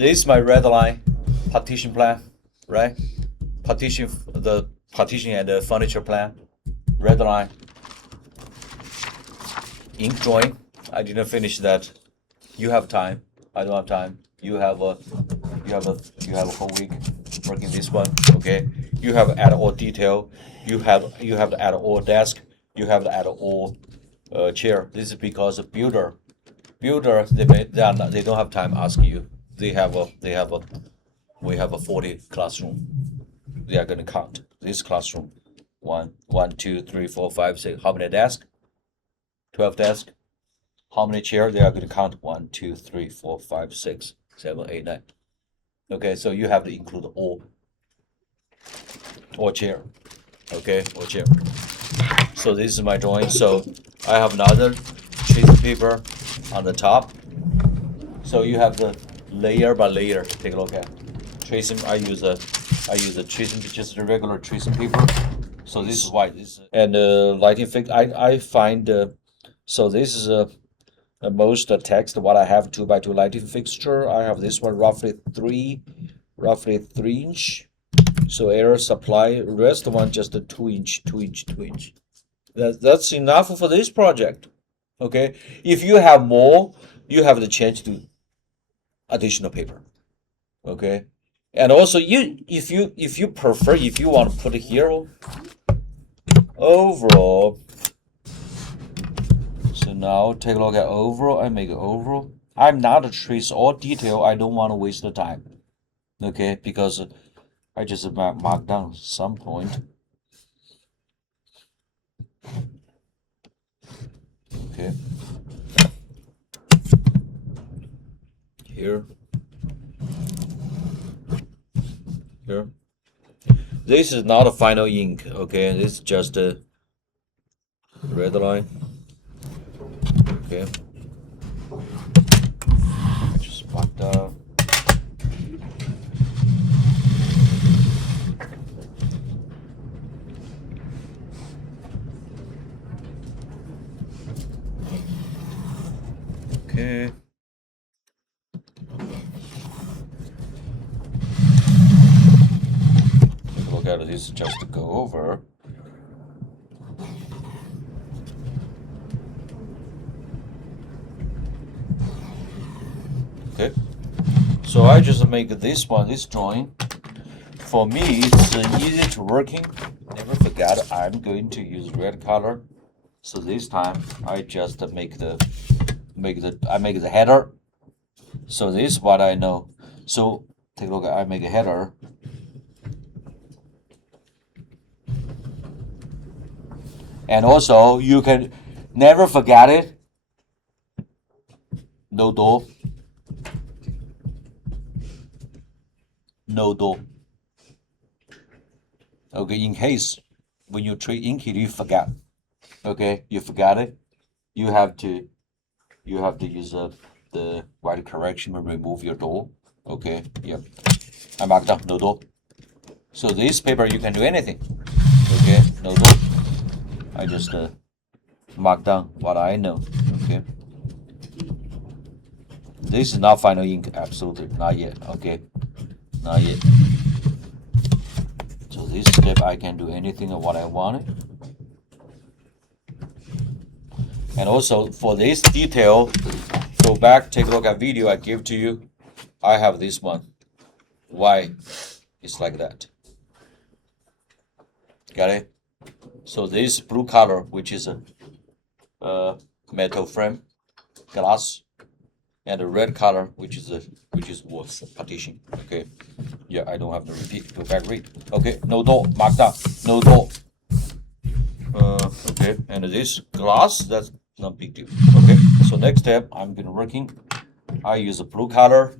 This is my red line partition plan, right? The partition and the furniture plan, red line. Ink drawing. I didn't finish that. You have time. I don't have time. You have a whole week working this one. Okay. You have to add all detail. You have to add all desk. You have to add all chair. This is because a builder they don't have time to ask you. We have a 40 classroom. They are gonna count this classroom. 1, 2, 3, 4, 5, 6. How many desks? 12 desks. How many chairs? They are gonna count 1, 2, 3, 4, 5, 6, 7, 8, 9. Okay, so you have to include all chair. Okay, all chair. So this is my drawing. So I have another tracing paper on the top. So you have the layer by layer. Take a look at tracing. I use a tracing, just a regular tracing paper. So this is why this and lighting fix. I find so this is most text what I have 2x2 lighting fixture. I have this one roughly 3 inch. So air supply. Rest one just a 2 inch. That's enough for this project. Okay. If you have more, you have to change to additional paper. Okay. And also if you prefer, if you want to put it here overall. So now take a look at overall. I make it overall. I'm not a trace all detail. I don't want to waste the time. Okay, because I just mark down some point. Okay. Here. This is not a final ink, okay? This is just a red line. Okay. Just mark down. Okay. Look at this just to go over. Okay. So I just make this drawing. For me, it's easy to working. Never forget, I'm going to use red color. So this time I just make the header. So this is what I know. So take a look. I make a header. And also you can never forget it. No door. No door. Okay, in case when you trade ink, you forget. Okay, you forgot it. You have to use the white correction and remove your door. Okay, yep. I marked down no door. So this paper you can do anything. Okay, no door. I just mark down what I know. Okay. This is not final ink, absolutely not yet. Okay, not yet. So this step I can do anything of what I want. And also for this detail, go back, take a look at video I give to you. I have this one. Why it's like that? Got it? So this blue color, which is a metal frame, glass, and the red color, which is what's partition. Okay. Yeah, I don't have to repeat. Go back, read. Okay, no door, mark down. No door. Okay, and this glass, that's not big deal. Okay, so next step, I'm gonna working. I use a blue color.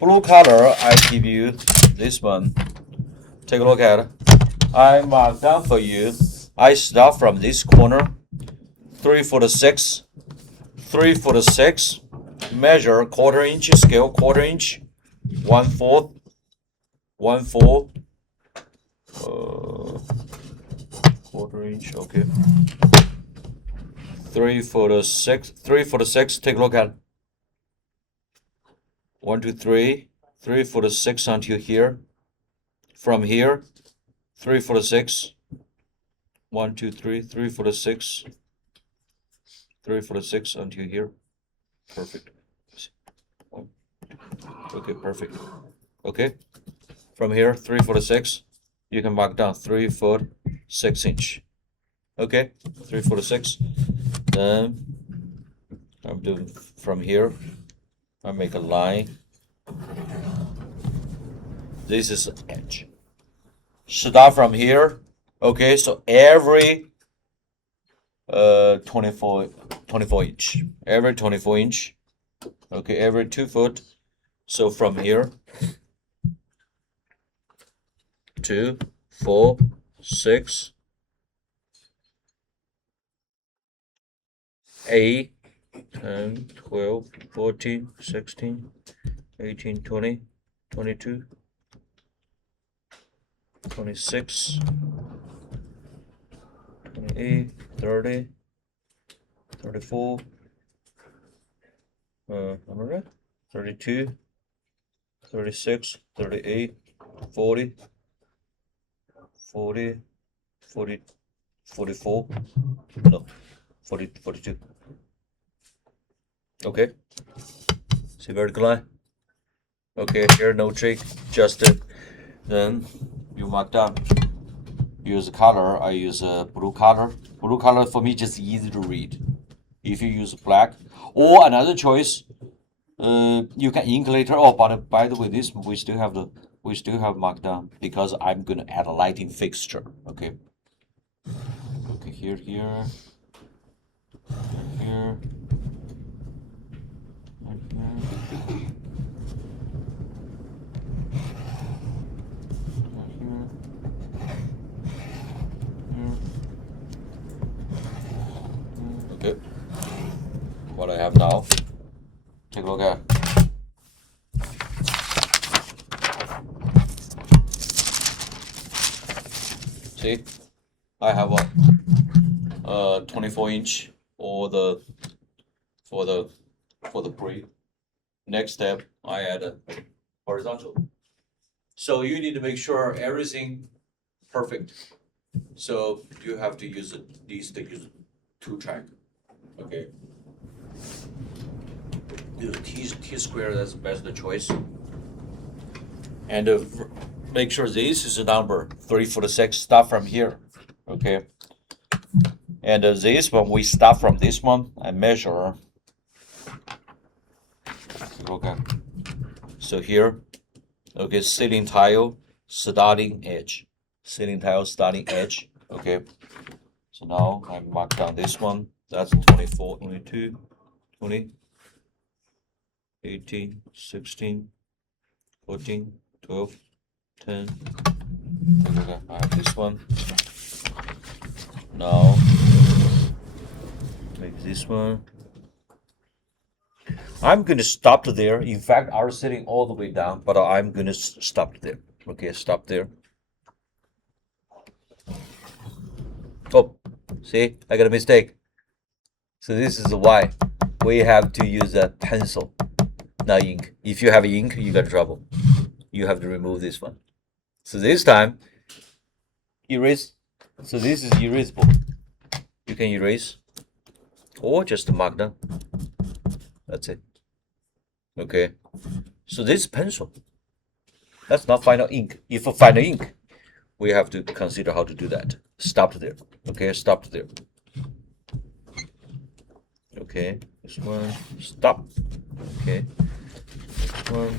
Blue color, I give you this one. Take a look at it. I mark down for you. I start from this corner, 3 foot 6, 3 foot 6. Measure quarter inch scale, quarter inch, 1/4, 1/4, quarter inch. Okay. 3 foot 6, 3 foot 6. Take a look at it. 1, 2, 3, 3 for the 6 until here. From here, 3 for the 6. 1, 2, 3, 3 for the 6. 3 for the 6 until here. Perfect. Okay, perfect. Okay. From here, 3 for the 6. You can mark down 3 foot 6 inch. Okay, 3 for the 6. Then I'm doing from here. I make a line. This is an edge. Start from here. Okay, so every 24 inch. Every 24 inch. Okay, every 2 foot. So from here, 2, 4, 6, 8, 10, 12, 14, 16, 18, 20, 22, 26, 28, 30, 34, 32, 36, 38, 40, 40, 40, 44, no, 40, 42. Okay, see vertical line? Okay, here no trick, just then you mark down. Use color, I use a blue color. Blue color for me just easy to read. If you use black, or another choice, you can ink later. Oh, but by the way, this we still have marked down because I'm gonna add a lighting fixture. Okay. Okay, here, here, here, and here. Okay. What I have now, take a look at. See, I have a 24 inch for the brief. Next step, I add a horizontal. So you need to make sure everything perfect. So you have to use these to use 2 track. Okay. Use T square, that's the best choice. And make sure this is a number 3 for the 6. Start from here. Okay. And this one, we start from this one and measure. Okay. So here, okay, ceiling tile starting edge. Ceiling tile starting edge. Okay. So now I mark down this one. That's 24, 22, 20, 18, 16, 14, 12, 10. Okay, I have this one. Now make this one. I'm going to stop there. In fact, I was sitting all the way down, but I'm going to stop there. Okay, stop there. Oh, see, I got a mistake. So this is why we have to use a pencil, not ink. If you have ink, you got trouble. You have to remove this one. So this time, erase. So this is erasable. You can erase or just mark down. That's it. Okay. So this is pencil. That's not final ink. If for final ink, we have to consider how to do that. Stop there. Okay, stop there. Okay, this one, stop. Okay, this one.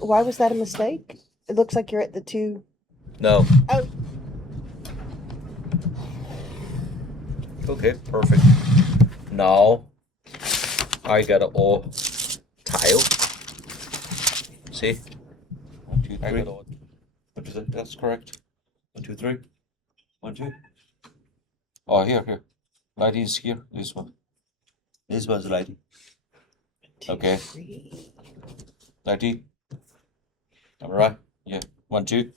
Why was that a mistake? It looks like you're at the 2. No. Oh. Okay, perfect. Now I got all tile. See? 1, 2, 3. What is it? That's correct. 1, 2, 3. 1, 2. Oh, here. Lighting is here. This one. This one's lighting. Okay. Lighting. All right. Yeah. 1, 2.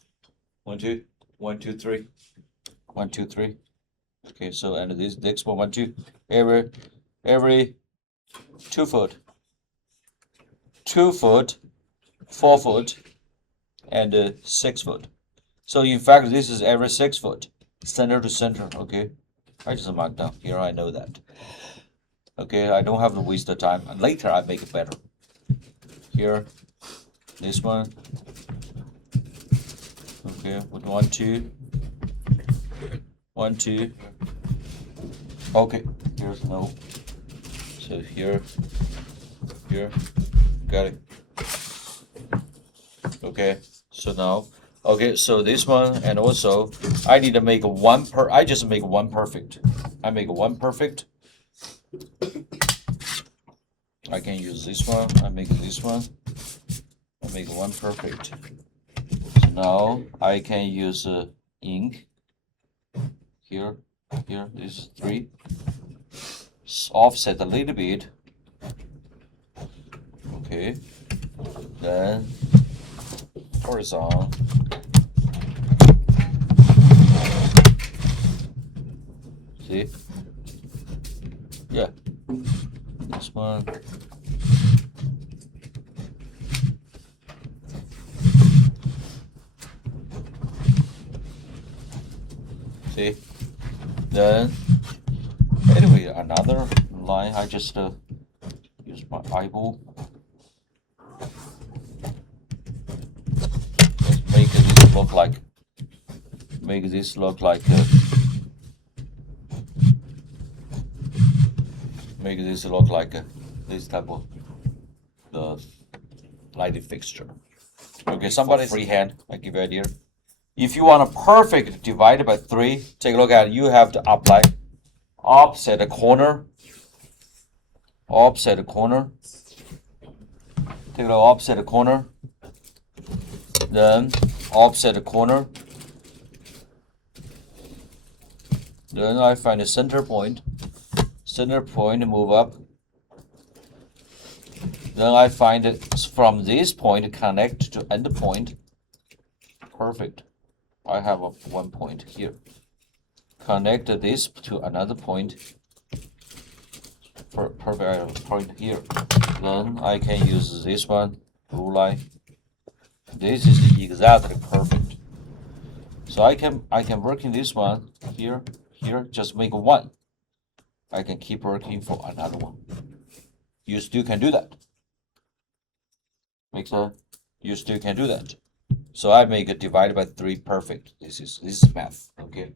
1, 2. 1, 2, 3. 1, 2, 3. Okay. So and this next one. 1, 2. Every 2 foot. 2 foot, 4 foot, and 6 foot. So in fact, this is every 6 foot, center to center. Okay, I just mark down here. I know that. Okay, I don't have to waste the time. And later I make it better. Here, this one. Okay, with 1, 2, 1, 2. Okay, here's no. So here, got it. Okay, so now, okay, so this one, and also I need to make I just make one perfect. I make one perfect. I can use this one. I make this one. I make one perfect. So now I can use ink. Here, this is 3. Offset a little bit. Okay. Then horizontal. See? Yeah. This one. See? Then, anyway, another line. I just use my eyeball. Let's make this look like. Make this look like. Make this look like this type of the lighting fixture. Okay, somebody freehand. I give you an idea. If you want a perfect divided by 3, take a look at it. You have to apply opposite corner. Opposite corner. Take a look opposite corner. Then opposite corner. Then I find a center point. Center point, move up. Then I find it from this point connect to end point. Perfect. I have a 1 point here. Connect this to another point. Perfect point here. Then I can use this one, blue line. This is exactly perfect. So I can work in this one here, just make 1. I can keep working for another one. You still can do that. Make sense? You still can do that. So I make it divided by 3 perfect. This is math. Okay.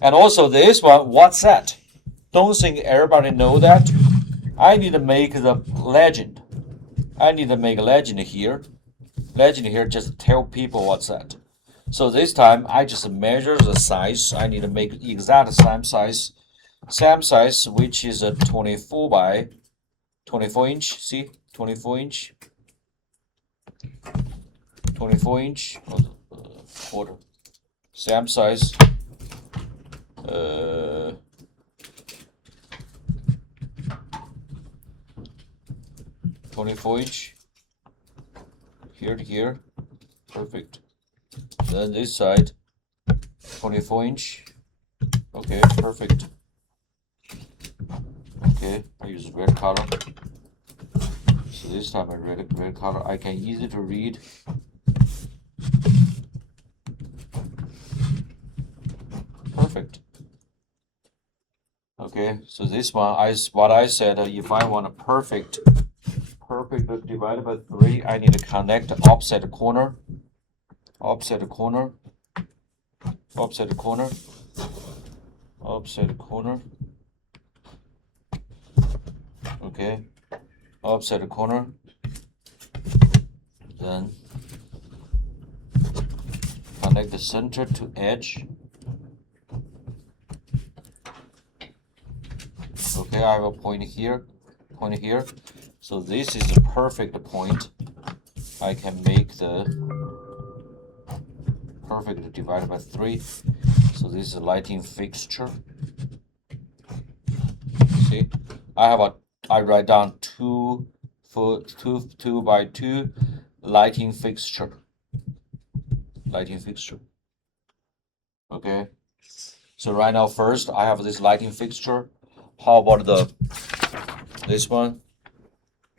And also this one, what's that? Don't think everybody know that. I need to make the legend. I need to make a legend here. Legend here, just tell people what's that. So this time I just measure the size. I need to make exact same size. Same size, which is a 24 by 24 inch. See, 24 inch. 24 inch quarter. Same size. 24 inch. Here to here. Perfect. Then this side. 24 inch. Okay, perfect. Okay, I use red color. So this time I red color. I can easy to read. Perfect. Okay, so this one, what I said, if I want a perfect divided by 3, I need to connect opposite corner, opposite corner, opposite corner, opposite corner. Okay, opposite corner. Then connect the center to edge. Okay, I have a point here, So this is the perfect point. I can make the perfect divided by 3. So this is a lighting fixture. See, I write down 2 by 2 lighting fixture. Lighting fixture. Okay. So right now, first I have this lighting fixture. How about this one?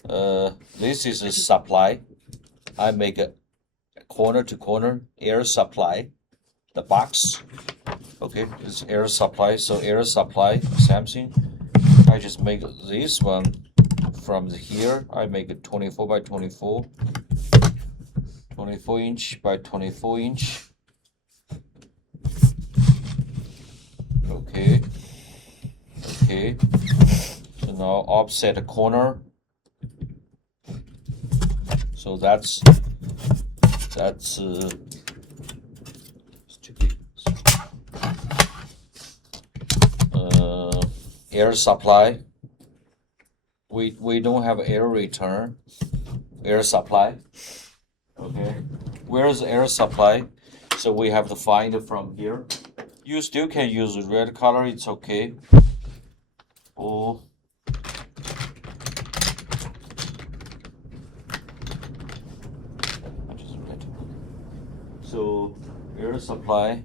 This is a supply. I make a corner to corner air supply. The box. Okay, it's air supply. So air supply something. I just make this one from here. I make it 24 by 24. 24 inch by 24 inch. Okay. Okay. So now offset the corner. So that's air supply. We don't have air return. Air supply. Okay. Where's air supply? So we have to find it from here. You still can use red color, it's okay. Or so air supply,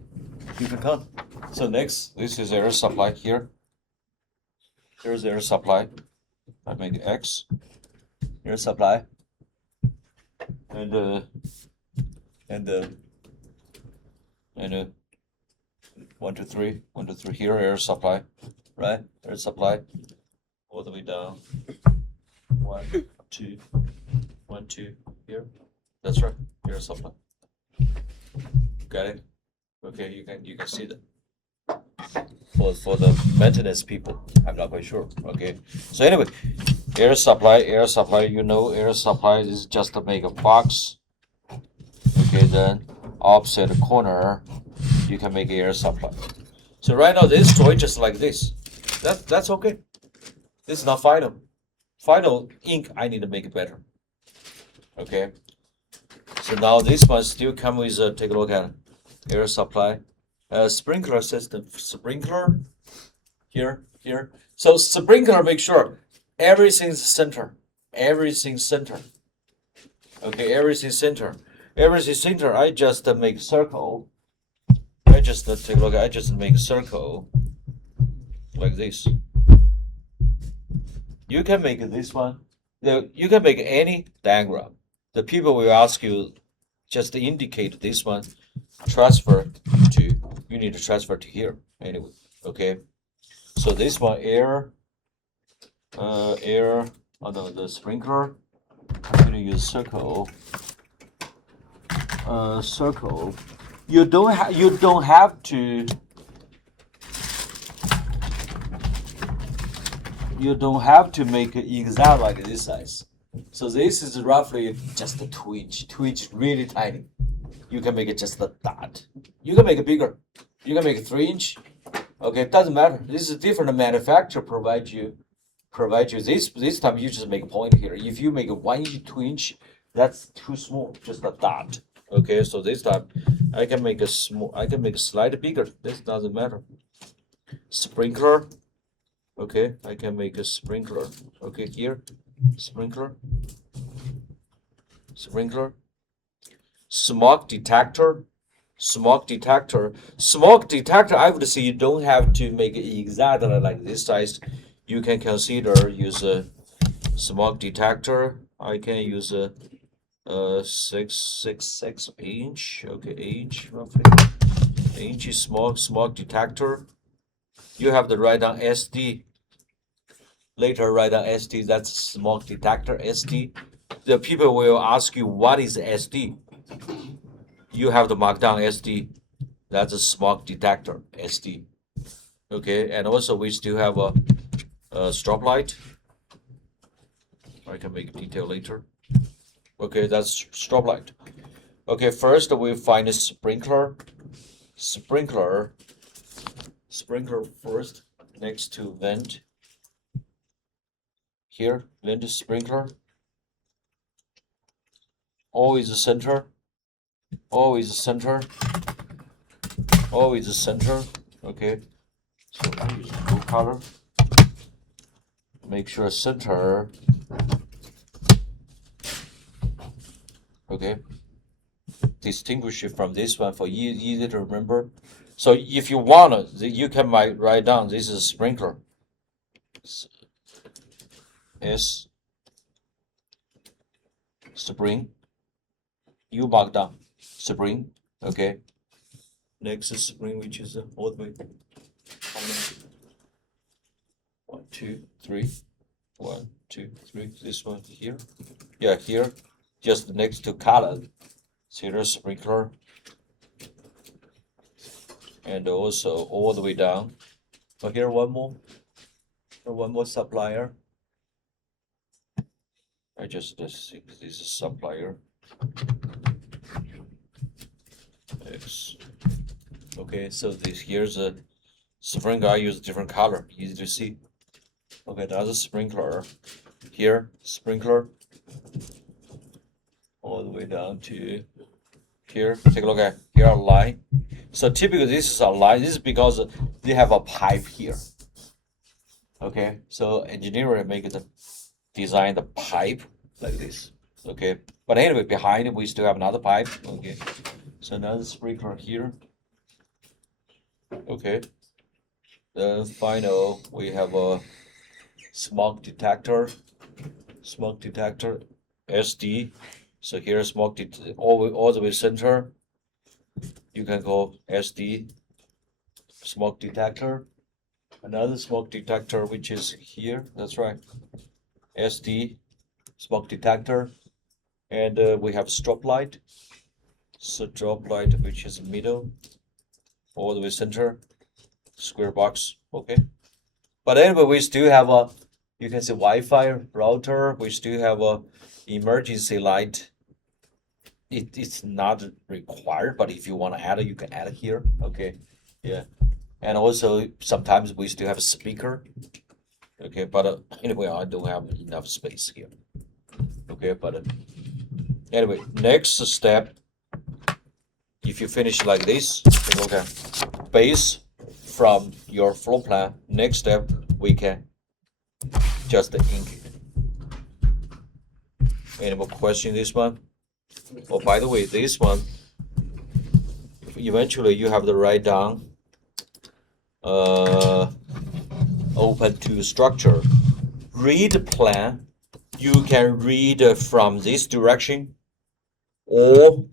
you can count. So next, this is air supply here. Here's air supply. I make X. Air supply. And 1, 2, 3, 1, 2, 3 here, air supply, right? Air supply, all the way down. 1, 2, 1, 2 here. That's right, air supply. Got it? Okay, you can see that. For the maintenance people, I'm not quite sure. Okay, so anyway, air supply, you know, air supply is just to make a box. Okay, then offset corner, you can make air supply. So right now this toy just like this. That's okay. This is not final. Final ink I need to make it better. Okay. So now this one still come with take a look at air supply. Sprinkler system. Sprinkler here. So sprinkler, make sure everything's center. Everything's center. Okay, everything center. Everything center. I just make circle. I just take a look. I just make a circle like this. You can make this one. You can make any diagram. The people will ask you just to indicate this one. Transfer to. You need to transfer to here anyway. Okay. So this one air on the sprinkler. I'm gonna use circle. Circle. You don't have to. You don't have to make it exact like this size. So this is roughly just a 2 inch. 2 inch really tiny. You can make it just a dot. You can make it bigger. You can make it 3 inch. Okay, it doesn't matter. This is different manufacturer provide you this time you just make a point here. If you make a 1 inch, 2 inch, that's too small, just a dot. Okay, so this time I can make a slightly bigger. This doesn't matter. Sprinkler. Okay, I can make a sprinkler. Okay, here, sprinkler. Smoke detector. I would say you don't have to make it exactly like this size. You can consider use a smoke detector. I can use a 6 inch. Okay, inch roughly. Inch is smoke detector. You have to write down SD. Later write down SD. That's smoke detector SD. The people will ask you what is SD. You have to mark down SD. That's a smoke detector, SD. Okay, and also we still have a strobe light. I can make detail later. Okay, that's strobe light. Okay, first we find a sprinkler. Sprinkler first, next to vent. Here, vent sprinkler. Always the center. Always the center. Always the center. Okay. So I use blue color. Make sure center. Okay. Distinguish it from this one for easy to remember. So if you want, you can write down this is sprinkler. S spring. You mark down spring, okay. Next is spring, which is all the way. How many? 1, 2, 3. 1, 2, 3. This one here. Yeah, here. Just next to color. See the sprinkler. And also all the way down. So here one more. One more supplier. I just think this is supplier. X. Okay, so this here's a sprinkler. I use different color, easy to see. Okay, that's a sprinkler. Here, sprinkler. All the way down to here. Take a look at here a line. So typically this is a line. This is because they have a pipe here. Okay, so engineer make it design the pipe like this. Okay, but anyway, behind it we still have another pipe. Okay, so another sprinkler here. Okay, then final we have a smoke detector. Smoke detector, SD. So here smoke all the way center. You can go SD smoke detector. Another smoke detector which is here. That's right. SD smoke detector, and we have strobe light. So strobe light which is middle, all the way center, square box. Okay. But anyway, we still have a, you can see Wi-Fi router. We still have a emergency light. It's not required, but if you want to add it, you can add it here. Okay, yeah. And also sometimes we still have a speaker. Okay, but anyway, I don't have enough space here. Okay, but anyway, next step. If you finish like this, okay, base from your floor plan. Next step, we can just ink it. Any more question this one? Oh, by the way, this one, eventually you have to write down open to structure. Read plan, you can read from this direction, or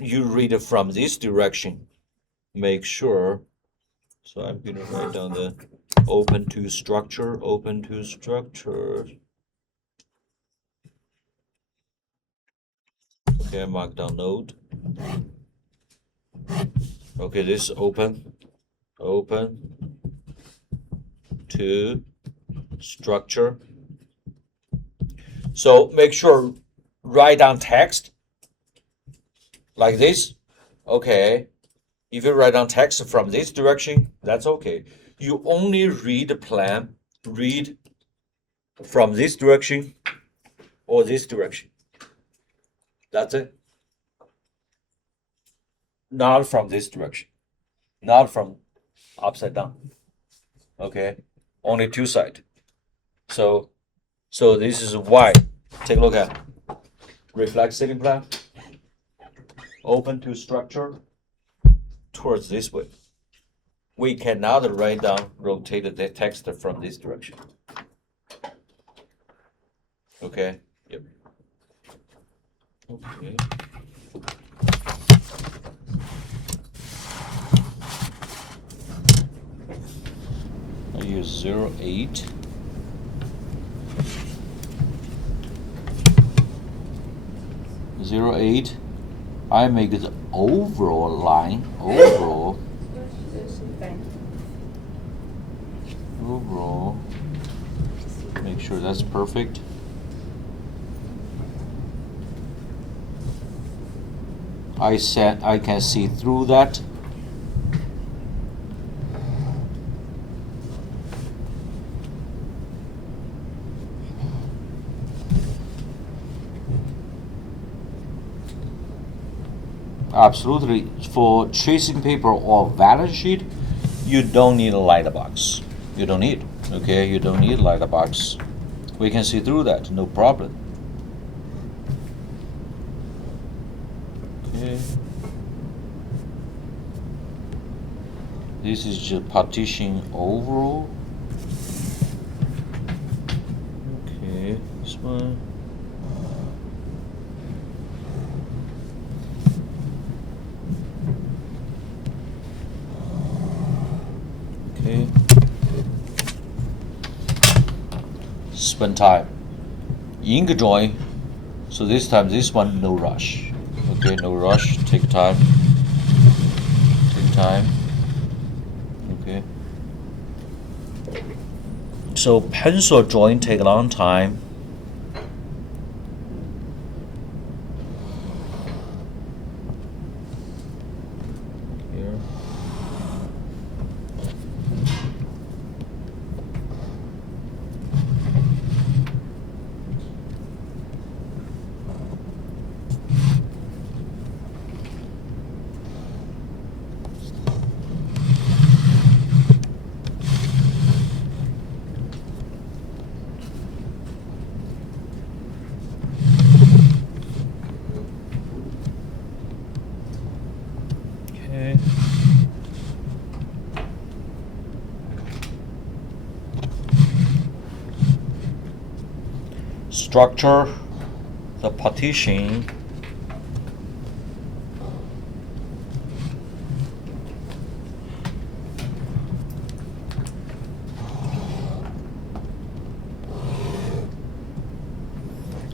you read from this direction. Make sure. So I'm going to write down the open to structure, open to structure. Okay, mark down node. Okay, this is open to structure. So make sure write down text like this. Okay, if you write down text from this direction, that's okay. You only read the plan, read from this direction or this direction. That's it. Not from this direction, not from upside down. Okay, only two sides. So this is why. Take a look at reflex ceiling plan. Open to structure towards this way. We cannot write down, rotate the text from this direction. Okay. Yep. Okay. I use 0.8. I make the overall line. Overall. Make sure that's perfect. I can see through that. Absolutely, for tracing paper or balance sheet, you don't need a light box. You don't need, okay? You don't need a light box. We can see through that, no problem. Okay. This is just partition overall. Okay, this one. spend time. Ink drawing, so this time this one no rush. Okay, no rush. Take time. Take time. Okay. So pencil drawing take a long time. Here. Okay. Structure the partition.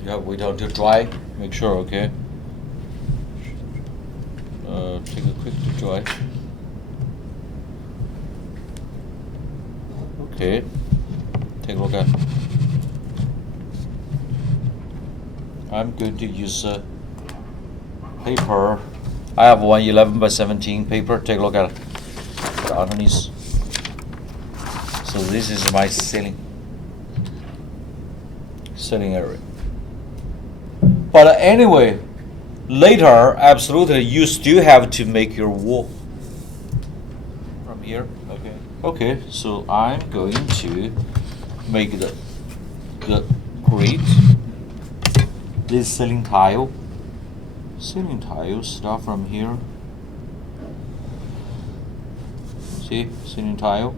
Yeah, wait until dry. Make sure, okay. Take a quick to dry. Okay. Take a look at. I'm going to use paper. I have 111x17 paper. Take a look at it. The underneath. So this is my ceiling area. But anyway, later, absolutely, you still have to make your wall from here. Okay. Okay. So I'm going to make the grid. This ceiling tile. Ceiling tile start from here. See, ceiling tile.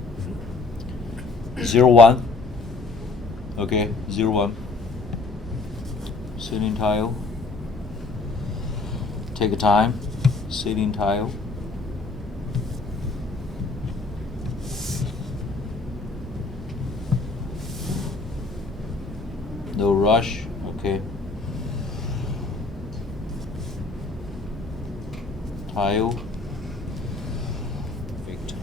0, 1. Okay, 0, 1. Ceiling tile. Take a time. Ceiling tile. No rush. Okay. Tile. Perfect.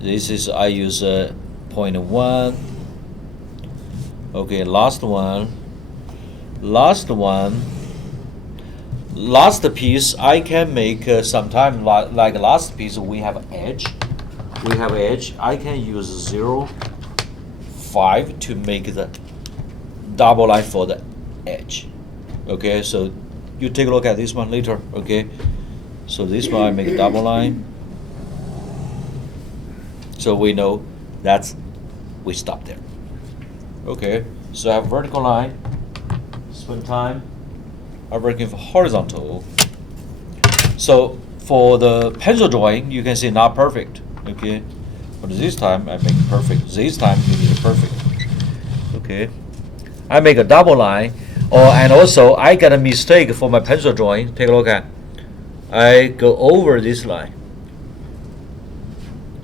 This is I use 0.1. Okay, last one. Last piece I can make sometime like last piece we have edge. I can use 0.5 to make the double line for the edge. Okay, so you take a look at this one later. Okay, so this one I make a double line. So we know we stop there. Okay, so I have vertical line. Spend time. I'm working for horizontal. So for the pencil drawing, you can see not perfect. Okay, but this time I make perfect. This time you need a perfect. Okay, I make a double line. And also I got a mistake for my pencil drawing. Take a look at. I go over this line.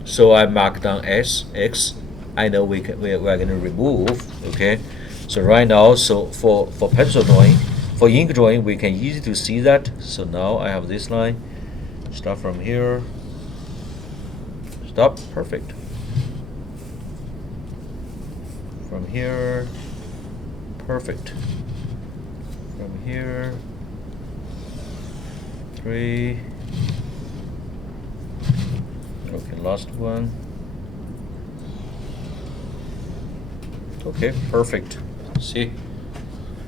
So I mark down S, X. I know we're going to remove. Okay. So right now, so for pencil drawing, for ink drawing, we can easily to see that. So now I have this line. Start from here. Stop. Perfect. From here. Perfect. From here. 3. Okay, last one. Okay, perfect. See,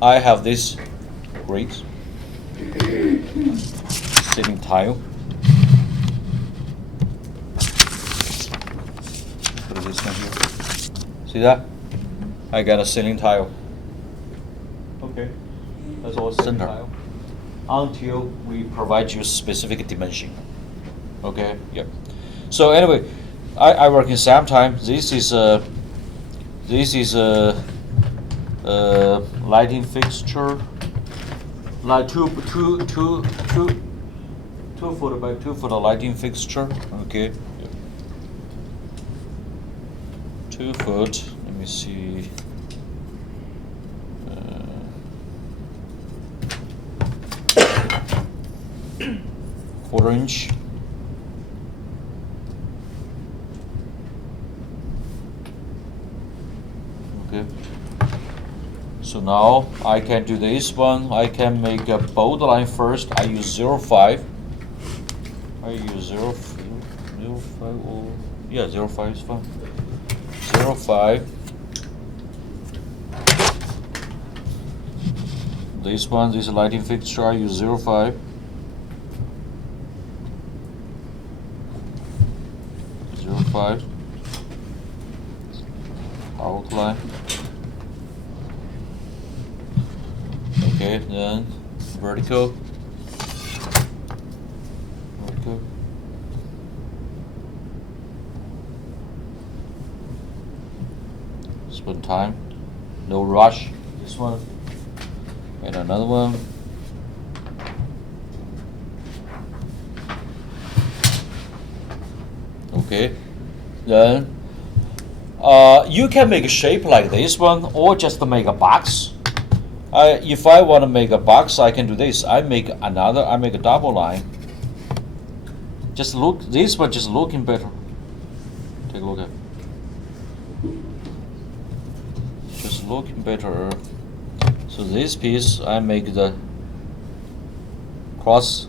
I have this great ceiling tile. Put this one here. See that? I got a ceiling tile. Okay, that's all center tile. Until we provide you specific dimension. Okay, yep. So anyway, I work in SAM time. This is a lighting fixture, like 2 foot by 2 foot lighting fixture. Okay, yep. 2 foot. Let me see. 1/4 inch. Okay. So now I can do this one. I can make a bold line first. I use 0.5. I use 0.5 or yeah, 0.5 is fine. 0.5. This one, this lighting fixture, I use 0.5. 0.5. Outline. Okay, then vertical. Vertical. Spend time. No rush. This one. And another one. Okay. Then you can make a shape like this one, or just make a box. If I want to make a box, I can do this. I make a double line. Just look, this one just looking better. Take a look at it. Just looking better. So this piece, I make the cross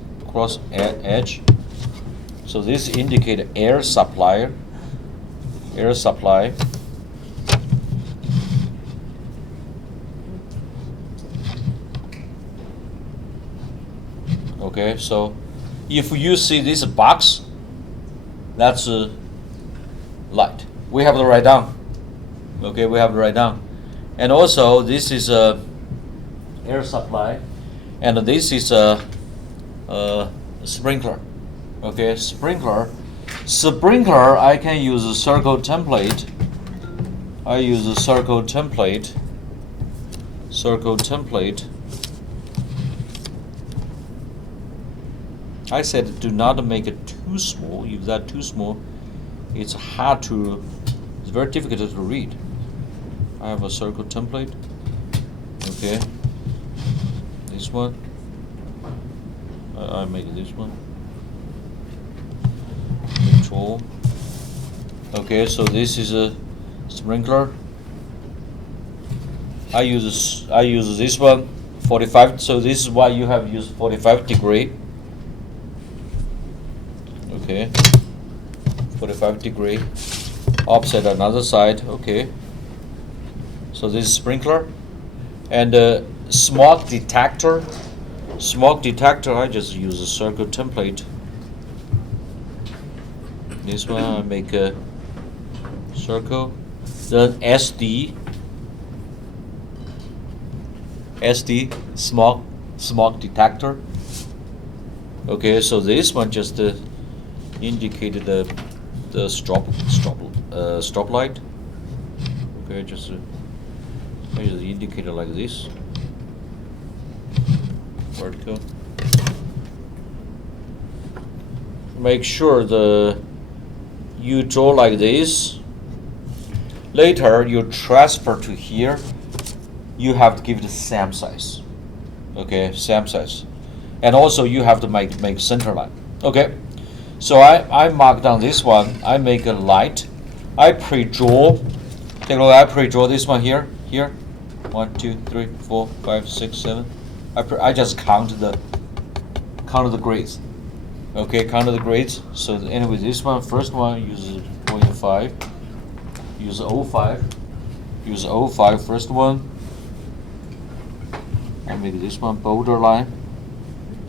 edge. So this indicate air supply. Air supply. Okay, so if you see this box, that's light. We have to write down. Okay, we have to write down. And also, this is a air supply, and this is a sprinkler. Okay, sprinkler. Sprinkler, I can use a circle template. I use a circle template. Circle template. I said do not make it too small. If that's too small, it's very difficult to read. I have a circle template. Okay. This one. I make this one. Control. Okay, so this is a sprinkler. I use this one, 45. So this is why you have used 45 degree. Okay, 45 degree. Offset another side. Okay. So this is sprinkler, and smoke detector. Smoke detector. I just use a circle template. This one I make a circle. Then SD smoke detector. Okay, so this one just indicated the stop light. Okay, just I just indicate it like this. Vertical. Make sure you draw like this. Later you transfer to here. You have to give it the same size. Okay, same size. And also you have to make center line. Okay. So I mark down this one. I make a light. I pre-draw. Take a look. I pre-draw this one here. 1, 2, 3, 4, 5, 6, 7. I just count the grades. Okay, count the grades. So anyway, this one, first one uses 0.5. Use 0.5. Use 0.5 first one. I make this one border line.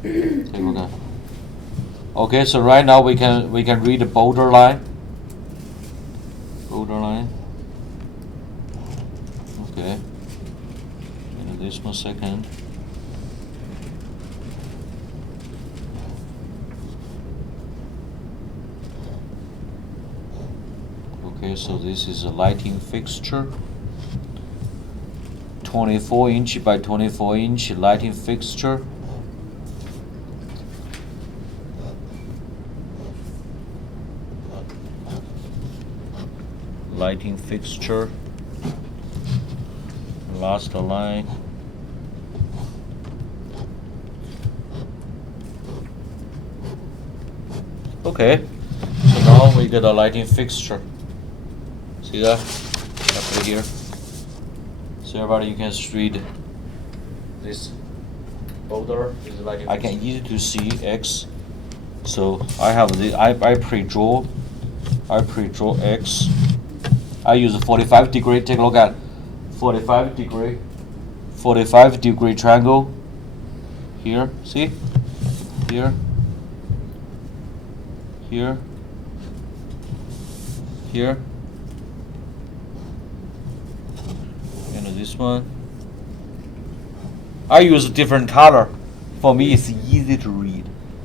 Take a look at. Okay, so right now we can read the border line. Border line. Okay. And this one second. Okay, so this is a lighting fixture. 24 inch by 24 inch lighting fixture. Lighting fixture. Last line. Okay, so now we get a lighting fixture. See that? I put it here. So everybody, you can read this folder. This is lighting I can easy to see X. So I have the I pre-draw X. I use a 45 degree. Take a look at 45 degree triangle. Here, see? Here. Here. Here. And this one. I use a different color. For me, it's easy to read.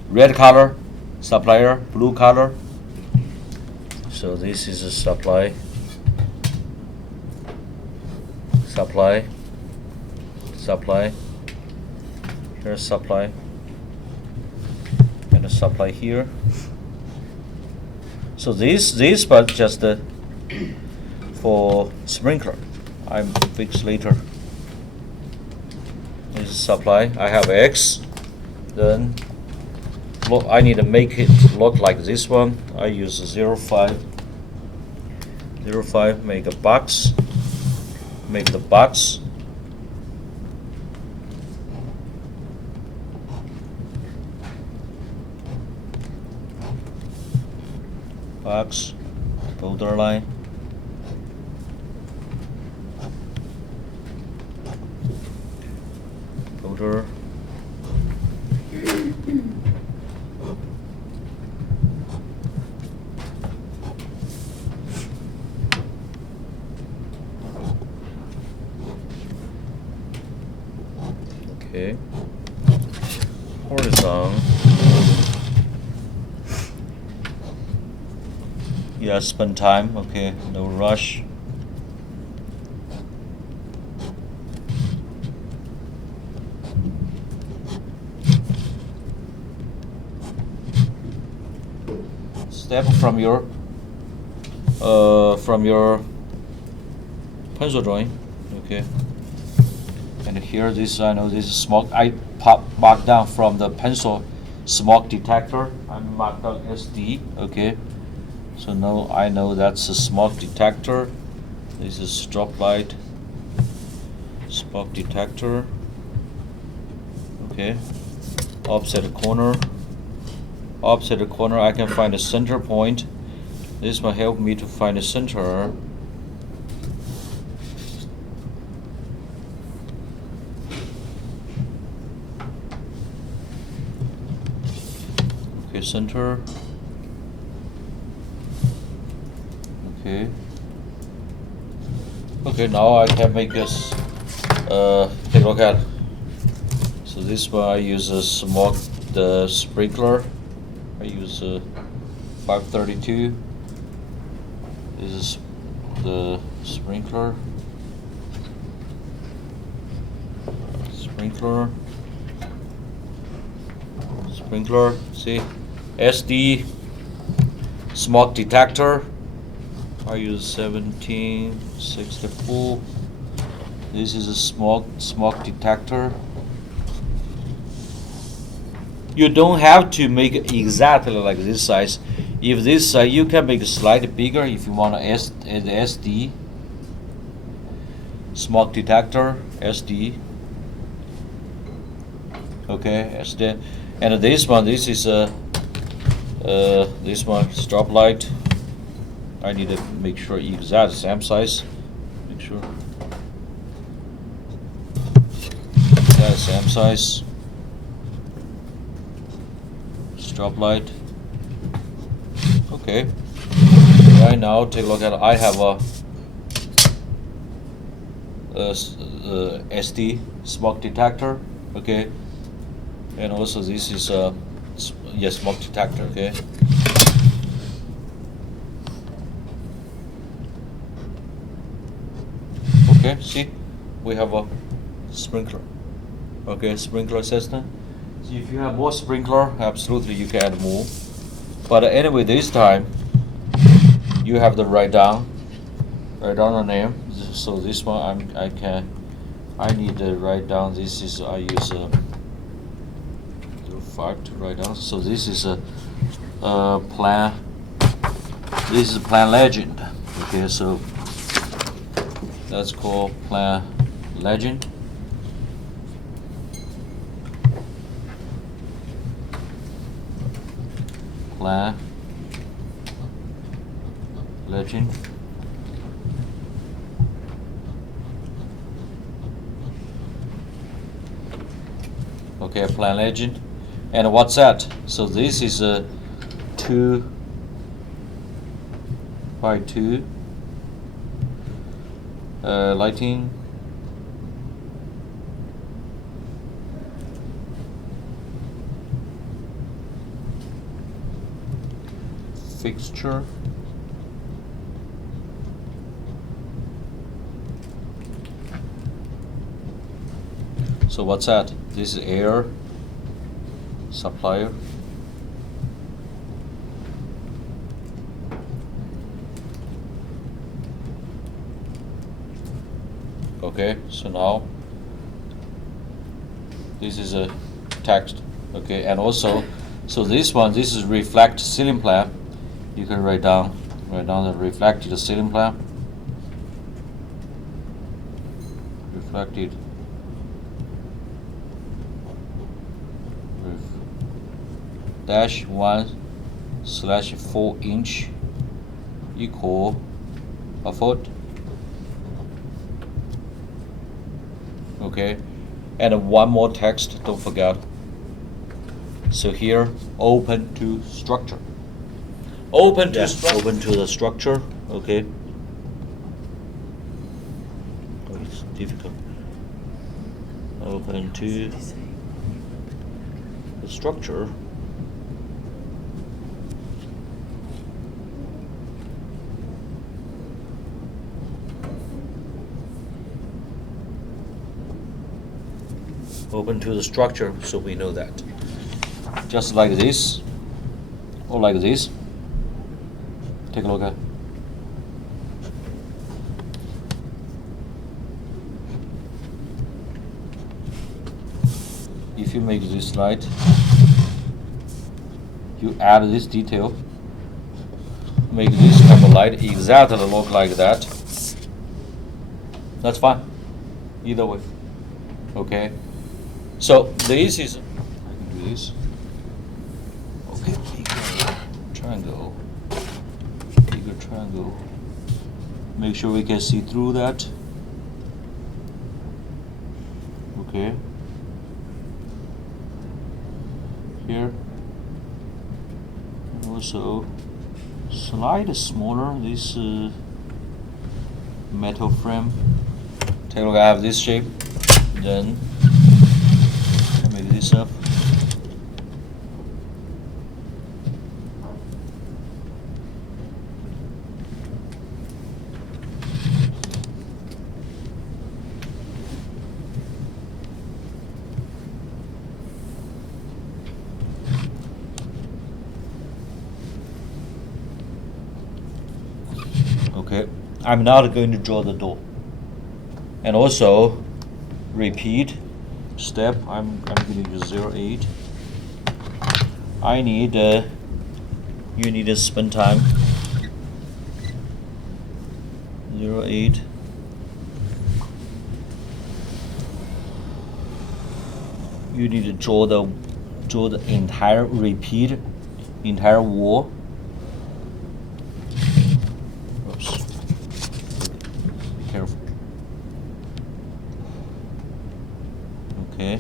Red color, supplier, blue color. So this is a supply. Here's supply. And a supply here. So this part just for sprinkler. I'm fix later. This is supply. I have X. Then look, I need to make it look like this one. I use 0.5. 0.5. Make a box. Make the box. Box. Borderline. Border. Okay. Horizontal. Yeah, spend time. Okay, no rush. Step from your pencil drawing. Okay. And here, this I know this is smoke. I mark down from the pencil smoke detector. I marked down SD. Okay. So now I know that's a smoke detector. This is drop light. Smoke detector. Okay. Opposite corner. Opposite corner, I can find a center point. This will help me to find a center. Okay, center. Okay. Okay, now I can make this. Take a look at. So this one I use a the sprinkler. I use 532. This is the sprinkler. Sprinkler. See, SD smoke detector. I use 1764. This is a smoke detector. You don't have to make it exactly like this size. If this size, you can make it slightly bigger if you want to the SD. Smoke detector, SD. Okay, SD. And this one, this is this one, drop light. I need to make sure exact same size. Make sure. Exact same size. Drop light. Okay. Right now, take a look at. I have a SD smoke detector. Okay. And also this is a smoke detector. Okay. Okay. See, we have a sprinkler. Okay, sprinkler system. So if you have more sprinkler, absolutely you can add more. But anyway, this time you have to write down the name. So this one I need to write down. This is I use 05 to write down. So this is plan. This is plan legend. Okay, so that's called plan legend. Plan legend. Okay, plan legend. And what's that? So this is a 2x2 lighting fixture. So what's that? This is air supplier. Okay, so now this is a text. Okay, and also, so this is reflect ceiling plan. You can write down the reflected ceiling plan. Reflected -1/4 inch equal a foot. Okay, and one more text, don't forget. So here, open to structure. Open to the structure. Okay. Oh, it's difficult. Open to the structure. Open to the structure, so we know that. Just like this, or like this. Take a look at. If you make this light, you add this detail, make this kind of light exactly look like that. That's fine, either way. Okay. So this is, I can do this. Okay, bigger triangle. Make sure we can see through that. Okay. Here. And also, slightly smaller. This metal frame. Take a look. I have this shape. Then. Make this up. Okay, I'm not going to draw the door. And also repeat step. I'm going to use 0.8. I need you need to spend time. 0.8. You need to draw the entire entire wall. Oops. Be careful. Okay.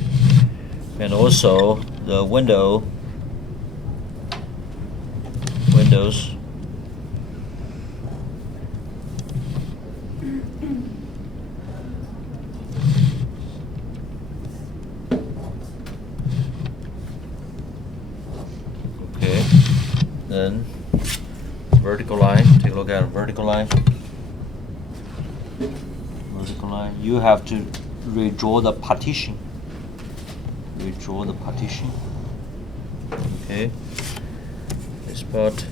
And also the windows. Okay. Then vertical line. Take a look at a vertical line. Vertical line. You have to redraw the partition. Redraw the partition. Okay. This part.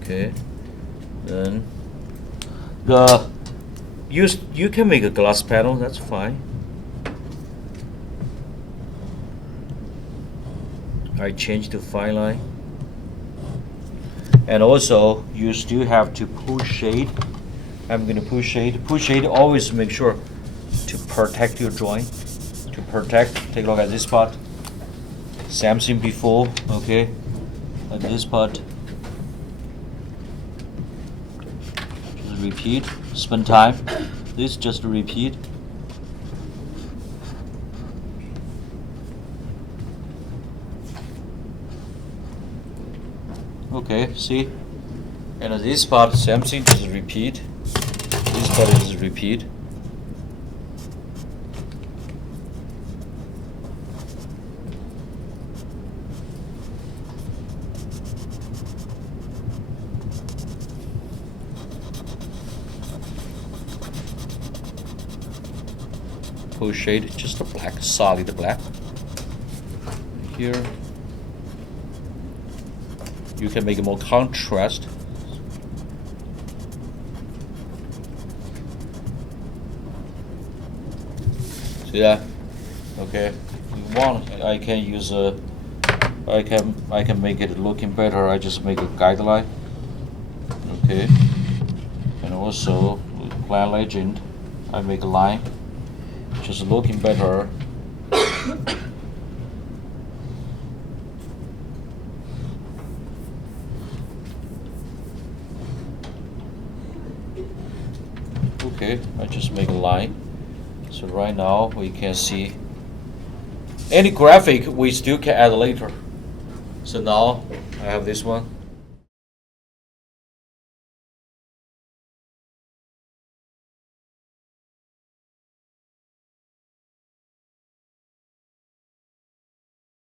Okay. Then the You can make a glass panel, that's fine. I change to fine line. And also, you still have to push shade. I'm gonna push shade. Push shade, always make sure to protect your joint. To protect, take a look at this part. Same thing before, okay? Like this part. Just repeat, spend time. This just repeat. Okay, see? And this part, same thing, just repeat. This part is repeat. Push shade, just a black, solid black. Here. You can make it more contrast. See that? Okay. You want? I can use a. I can make it looking better. I just make a guideline. Okay. And also Plan Legend, I make a line. Just looking better. Okay, I just make a line. So right now we can see any graphic we still can add later. So now I have this one.